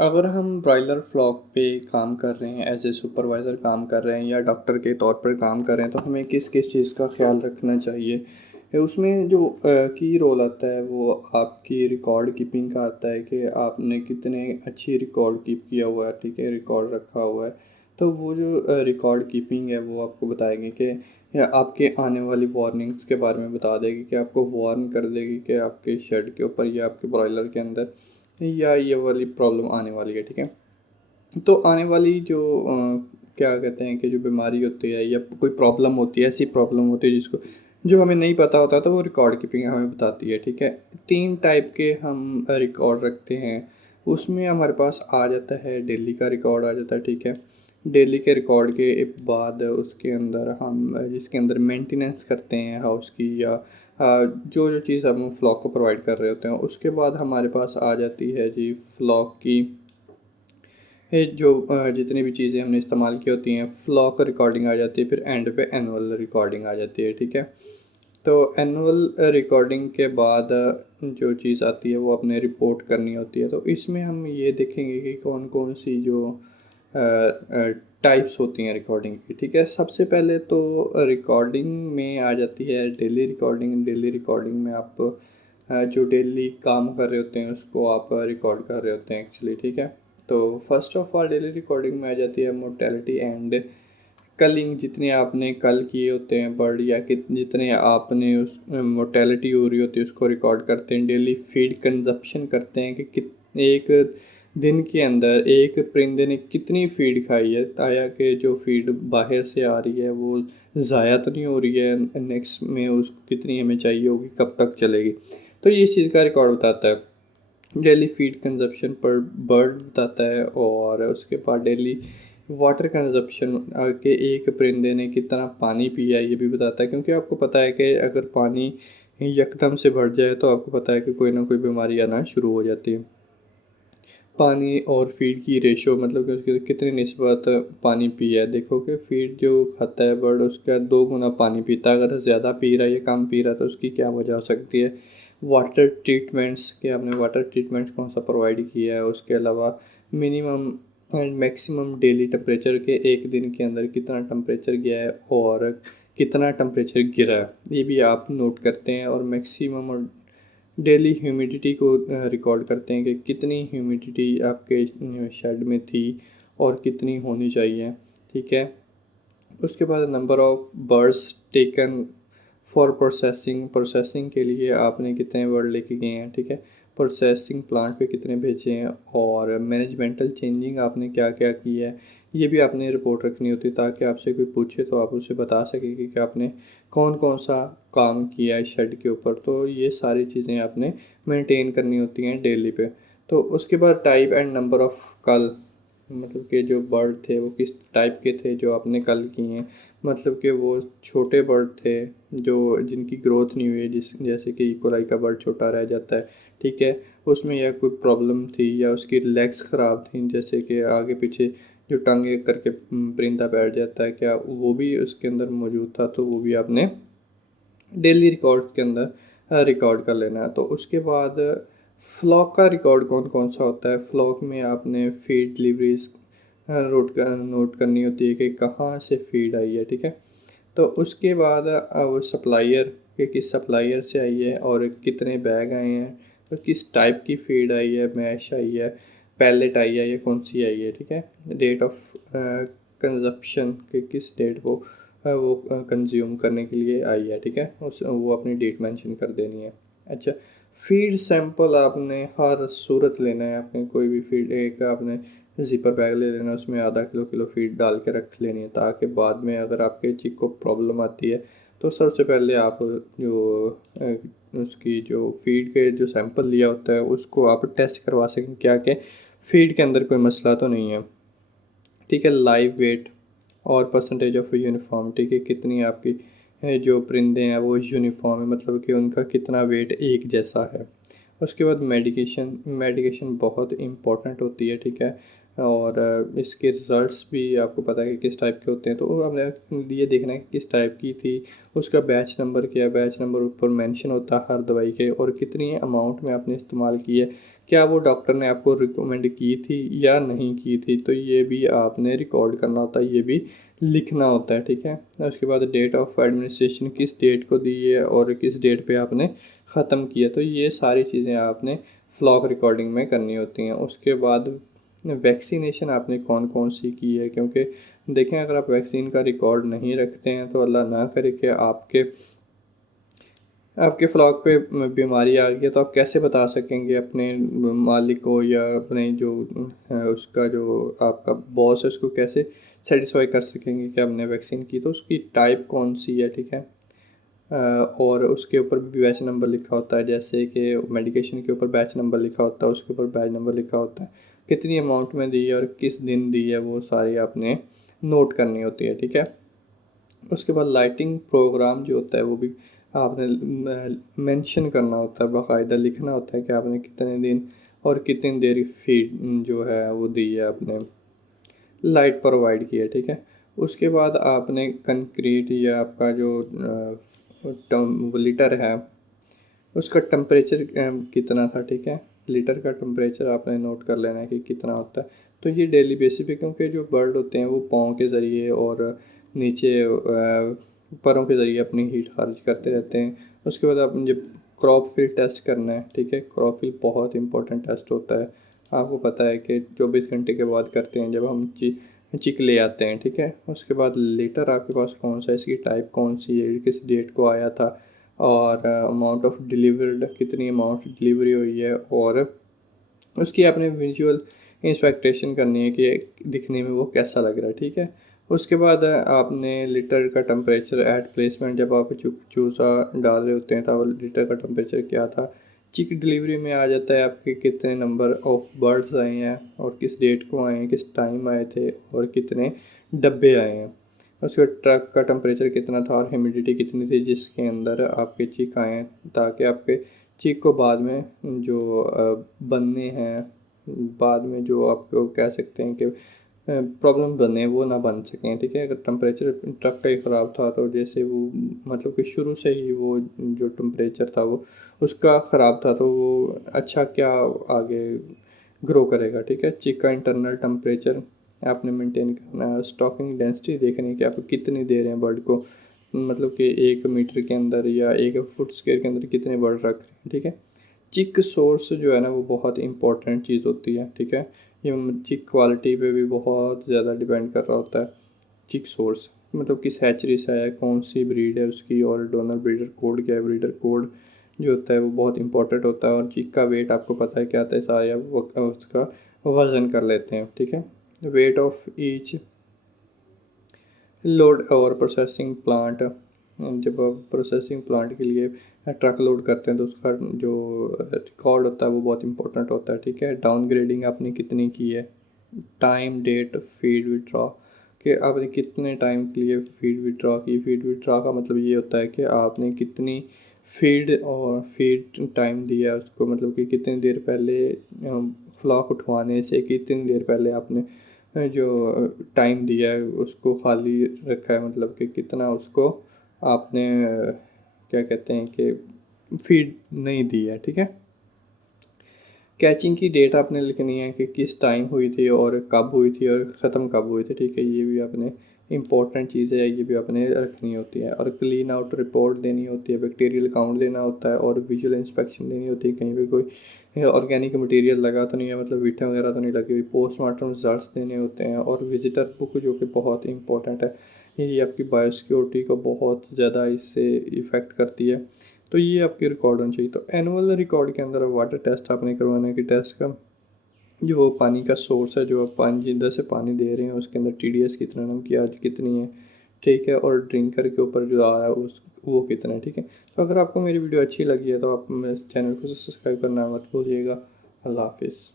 अगर हम broiler flock पे काम कर रहे हैं, एज ए सुपरवाइज़र काम कर रहे हैं या डॉक्टर के तौर पर काम कर रहे हैं, तो हमें किस किस चीज़ का ख्याल रखना चाहिए। उसमें जो की रोल आता है वो आपकी रिकॉर्ड कीपिंग का आता है कि आपने कितने अच्छी रिकॉर्ड कीप किया हुआ है, ठीक है, रिकॉर्ड रखा हुआ है। तो वो जो रिकॉर्ड कीपिंग है वो आपको बताएंगे कि या आपके आने वाली वार्निंग्स के बारे में बता देगी, कि आपको वार्न कर देगी कि आपके शेड के ऊपर या आपके ब्रॉयलर के अंदर या ये वाली प्रॉब्लम आने वाली है, ठीक है। तो आने वाली जो क्या कहते हैं कि जो बीमारी होती है या कोई प्रॉब्लम होती है, ऐसी प्रॉब्लम होती है जिसको जो हमें नहीं पता होता, तो वो रिकॉर्ड कीपिंग हमें बताती है, ठीक है। 3 टाइप के हम रिकॉर्ड रखते हैं। उसमें हमारे पास आ जाता है डेली का रिकॉर्ड आ जाता है, ठीक है। डेली के रिकॉर्ड के बाद उसके अंदर हम जिसके अंदर मेंटेनेंस करते हैं हाउस की या जो जो चीज़ हम फ्लॉक को प्रोवाइड कर रहे होते हैं, उसके बाद हमारे पास आ जाती है जी फ्लॉक की ये जो जितनी भी चीज़ें हमने इस्तेमाल की होती हैं, फ्लॉक रिकॉर्डिंग आ जाती है, फिर एंड पे एनुअल रिकॉर्डिंग आ जाती है, ठीक है। तो एनुअल रिकॉर्डिंग के बाद जो चीज़ आती है वो अपने रिपोर्ट करनी होती है। तो इसमें हम ये देखेंगे कि कौन कौन सी जो टाइप्स होती हैं रिकॉर्डिंग की, ठीक है। सबसे पहले तो रिकॉर्डिंग में आ जाती है डेली रिकॉर्डिंग। डेली रिकॉर्डिंग में आप जो डेली काम कर रहे होते हैं उसको आप रिकॉर्ड कर रहे होते हैं एक्चुअली, ठीक है। तो first of all daily recording में आ जाती है मोर्टेलिटी एंड कलिंग। जितने आपने कल किए होते हैं बर्ड या जितने आपने उस मोर्टेलिटी हो रही होती है उसको रिकॉर्ड करते हैं। डेली फीड कंजप्शन करते हैं कि एक दिन के अंदर एक परिंदे ने कितनी फीड खाई है, ताया कि जो फीड बाहर से आ रही है वो ज़ाया तो नहीं हो रही है, नेक्स्ट में उसको कितनी हमें चाहिए होगी, कब तक चलेगी। तो ये इस चीज़ का रिकॉर्ड बताता है। डेली फीड कंजप्शन पर बर्ड बताता है, और उसके बाद डेली वाटर कंजप्शन के एक परिंदे ने कितना पानी पिया है ये भी बताता है। क्योंकि आपको पता है कि अगर पानी यकदम से बढ़ जाए तो आपको पता है कि कोई ना कोई बीमारी आना शुरू हो जाती है। पानी और फीड की रेशो, मतलब कि उसकी कितनी निस्बत पानी पिया है। देखो कि फीड जो खाता है बर्ड उसका 2 गुना पानी पीता है। अगर ज़्यादा पी रहा है या कम पी रहा है तो उसकी क्या वजह हो सकती है। वाटर ट्रीटमेंट्स के आपने वाटर ट्रीटमेंट कौन सा प्रोवाइड किया है। उसके अलावा minimum and maximum daily temperature के एक दिन के अंदर कितना टेम्परेचर गया है और कितना टेम्परेचर गिरा है, ये भी आप नोट करते हैं। और मैक्सिमम और डेली ह्यूमिडिटी को रिकॉर्ड करते हैं कि कितनी ह्यूमिडिटी आपके शेड में थी और कितनी होनी चाहिए, ठीक है। उसके बाद number of birds taken for processing. Processing के लिए आपने कितने बर्ड लेके गए हैं, ठीक है। प्रोसेसिंग प्लांट पे कितने भेजे हैं, और मैनेजमेंटल चेंजिंग आपने क्या क्या किया है, ये भी आपने रिपोर्ट रखनी होती है, ताकि आपसे कोई पूछे तो आप उसे बता सकें कि आपने कौन कौन सा काम किया है शेड के ऊपर। तो ये सारी चीज़ें आपने मेंटेन करनी होती हैं डेली पे। तो उसके बाद टाइप एंड नंबर ऑफ़ कल, मतलब कि जो बर्ड थे वो किस टाइप के थे जो आपने कल किए हैं। मतलब कि वो छोटे बर्ड थे जो जिनकी ग्रोथ नहीं हुई है, जैसे कि इकोलाई का बर्ड छोटा रह जाता है, ठीक है। उसमें या कोई प्रॉब्लम थी या उसकी लेग्स ख़राब थी, जैसे कि आगे पीछे जो टांगे करके परिंदा बैठ जाता है, क्या वो भी उसके अंदर मौजूद था, तो वो भी आपने डेली रिकॉर्ड के अंदर रिकॉर्ड कर लेना है। तो उसके बाद फ्लॉक का रिकॉर्ड कौन कौन सा होता है। फ्लॉक में आपने फीड डिलीवरीज नोट करनी होती है कि कहाँ से फीड आई है, ठीक है। तो उसके बाद वो सप्लायर के किस सप्लायर से आई है और कितने बैग आए हैं, तो किस टाइप की फीड आई है, मैश आई है, पैलेट आई है या कौन सी आई है, ठीक है। डेट ऑफ कंजप्शन के किस डेट वो कंज्यूम करने के लिए आई है, ठीक है। उस वो अपनी डेट मेंशन कर देनी है। अच्छा, फीड सैंपल आपने हर सूरत लेना है। आपने कोई भी फीड एक आपने ज़िपर बैग ले लेना, उसमें आधा किलो फीड डाल के रख लेनी है, ताकि बाद में अगर आपके चिक को प्रॉब्लम आती है तो सबसे पहले आप जो उसकी जो फीड के जो सैंपल लिया होता है उसको आप टेस्ट करवा सकें क्या कि फीड के अंदर कोई मसला तो नहीं है, ठीक है। लाइव वेट और परसेंटेज ऑफ यूनिफॉर्म, ठीक है, कितनी आपकी जो परिंदे हैं वो यूनिफॉर्म है, मतलब कि उनका कितना वेट एक जैसा है। उसके बाद मेडिकेशन, मेडिकेशन बहुत इम्पॉर्टेंट होती है, ठीक है। और इसके रिज़ल्ट्स भी आपको पता है कि किस टाइप के होते हैं, तो हमने ये देखना है कि किस टाइप की थी, उसका बैच नंबर क्या है। बैच नंबर ऊपर मेंशन होता है हर दवाई के, और कितनी अमाउंट में आपने इस्तेमाल की है, क्या वो डॉक्टर ने आपको रिकमेंड की थी या नहीं की थी, तो ये भी आपने रिकॉर्ड करना होता है, ये भी लिखना होता है, ठीक है। उसके बाद डेट ऑफ एडमिनिस्ट्रेशन किस डेट को दी है और किस डेट पे आपने ख़त्म किया, तो ये सारी चीज़ें आपने फ्लॉग रिकॉर्डिंग में करनी होती हैं। उसके बाद वैक्सीनेशन आपने कौन कौन सी की है, क्योंकि देखें अगर आप वैक्सीन का रिकॉर्ड नहीं रखते हैं तो अल्लाह ना करे कि आपके फ्लॉग पे बीमारी आ गई है, तो आप कैसे बता सकेंगे अपने मालिक को या अपने जो उसका जो आपका बॉस है उसको कैसे सेटिस्फाई कर सकेंगे कि आपने वैक्सीन की, तो उसकी टाइप कौन सी है, ठीक है। और उसके ऊपर भी बैच नंबर लिखा होता है, जैसे कि मेडिकेशन के ऊपर बैच नंबर लिखा होता है, उसके ऊपर बैच नंबर लिखा होता है, कितनी अमाउंट में दी है और किस दिन दी है, वो सारी आपने नोट करनी होती है, ठीक है। उसके बाद लाइटिंग प्रोग्राम जो होता है वो भी आपने मेंशन करना होता है, बाकायदा लिखना होता है कि आपने कितने दिन और कितनी देर फीड जो है वो दी है, आपने लाइट प्रोवाइड की है, ठीक है। उसके बाद आपने कंक्रीट या आपका जो लीटर है उसका टेम्परेचर कितना था, ठीक है। लीटर का टेम्परेचर आपने नोट कर लेना है कि कितना होता है। तो ये डेली बेसिस पे, क्योंकि जो बर्ड होते हैं वो पाँव के ज़रिए और नीचे परों के ज़रिए अपनी हीट खारिज करते रहते हैं। उसके बाद आपने जब क्रॉप फिल टेस्ट करना है, ठीक है, क्रॉप फिल बहुत इंपॉर्टेंट टेस्ट होता है। आपको पता है कि 24 घंटे के बाद करते हैं जब हम चिक ले आते हैं, ठीक है। उसके बाद लीटर आपके पास कौन सा है, इसकी टाइप कौन सी है, किस डेट को आया था, और अमाउंट ऑफ डिलीवर्ड कितनी अमाउंट डिलीवरी हुई है, और उसकी आपने विजुअल इंस्पेक्टेशन करनी है कि दिखने में वो कैसा लग रहा है, ठीक है। उसके बाद आपने लीटर का टेम्परेचर एट प्लेसमेंट, जब आप चूज़ा डाल रहे होते हैं तो लीटर का टेम्परेचर क्या था। चिक डिलीवरी में आ जाता है आपके कितने नंबर ऑफ बर्ड्स आए हैं और किस डेट को आए हैं, किस टाइम आए थे और कितने डब्बे आए हैं। उसके बाद ट्रक का टेम्परेचर कितना था और ह्यूमिडिटी कितनी थी जिसके अंदर आपके चिक आए हैं, ताकि आपके चिक को बाद में जो बनने हैं, बाद में जो आपको कह सकते हैं कि प्रॉब्लम बने वो ना बन सकें, ठीक है। अगर टेम्परेचर ट्रक का ही ख़राब था तो जैसे वो मतलब कि शुरू से ही वो जो टेम्परेचर था वो उसका ख़राब था, तो वो अच्छा क्या आगे ग्रो करेगा, ठीक है। चिक का इंटरनल टेम्परेचर आपने मेंटेन करना है। स्टॉकिंग डेंसिटी देखनी है कि आप कितनी दे रहे हैं बर्ड को, मतलब कि 1 मीटर के अंदर या 1 फुट स्क्वायर के अंदर कितने बर्ड रख रहे हैं, ठीक है। चिक सोर्स जो है ना वो बहुत इंपॉर्टेंट चीज़ होती है, ठीक है। ये चिक क्वालिटी पे भी बहुत ज़्यादा डिपेंड कर रहा होता है। चिक सोर्स मतलब किस हैचरी से है, कौन सी ब्रीड है उसकी, और डोनर ब्रीडर कोड क्या है। ब्रीडर कोड जो होता है वो बहुत इंपॉर्टेंट होता है। और चिक का वेट आपको पता है क्या आता है, सारा उसका वज़न कर लेते हैं, ठीक है। वेट ऑफ ईच लोड और प्रोसेसिंग प्लांट, जब आप प्रोसेसिंग प्लांट के लिए ट्रक लोड करते हैं तो उसका जो रिकॉर्ड होता है वो बहुत इंपॉर्टेंट होता है, ठीक है। डाउन ग्रेडिंग आपने कितनी की है, टाइम डेट फीड विड्रॉ कि आपने कितने टाइम के लिए फीड विड्रॉ की। फीड विड्रॉ का मतलब ये होता है कि आपने कितनी फीड टाइम दिया उसको, मतलब कि कितनी देर पहले फ्लॉक उठवाने से कितनी देर पहले आपने जो टाइम दिया है उसको खाली रखा है, मतलब कि कितना उसको आपने क्या कहते हैं कि फीड नहीं दी है, ठीक है। कैचिंग की डेट आपने लिखनी है कि किस टाइम हुई थी और कब हुई थी और ख़त्म कब हुई थी, ठीक है। ये भी आपने इंपॉर्टेंट चीज़ है, ये भी आपने रखनी होती है। और क्लीन आउट रिपोर्ट देनी होती है, बैक्टीरियल काउंट देना होता है और विजुअल इंस्पेक्शन देनी होती है, कहीं पे कोई ऑर्गेनिक मटेरियल लगा तो नहीं है, मतलब वीटें वगैरह तो नहीं लगी हुई। पोस्टमार्टम रिजल्ट्स देने होते हैं और विजिटर बुक जो कि बहुत इंपॉर्टेंट है, ये आपकी बायोसिक्योरिटी को बहुत ज़्यादा इससे इफ़ेक्ट करती है। तो ये आपकी रिकॉर्ड होनी चाहिए। तो एनुअल रिकॉर्ड के अंदर वाटर टेस्ट आपने करवाना है कि टेस्ट का जो वो पानी का सोर्स है, जो आप पानी जिधर से पानी दे रहे हैं उसके अंदर TDS कितना, नमक आज कितनी है, ठीक है। और ड्रिंकर के ऊपर जो आ रहा है उस वो कितना है, ठीक है। तो अगर आपको मेरी वीडियो अच्छी लगी है तो आप मेरे चैनल को सब्सक्राइब करना मत भूलिएगा। अल्लाह हाफिज़।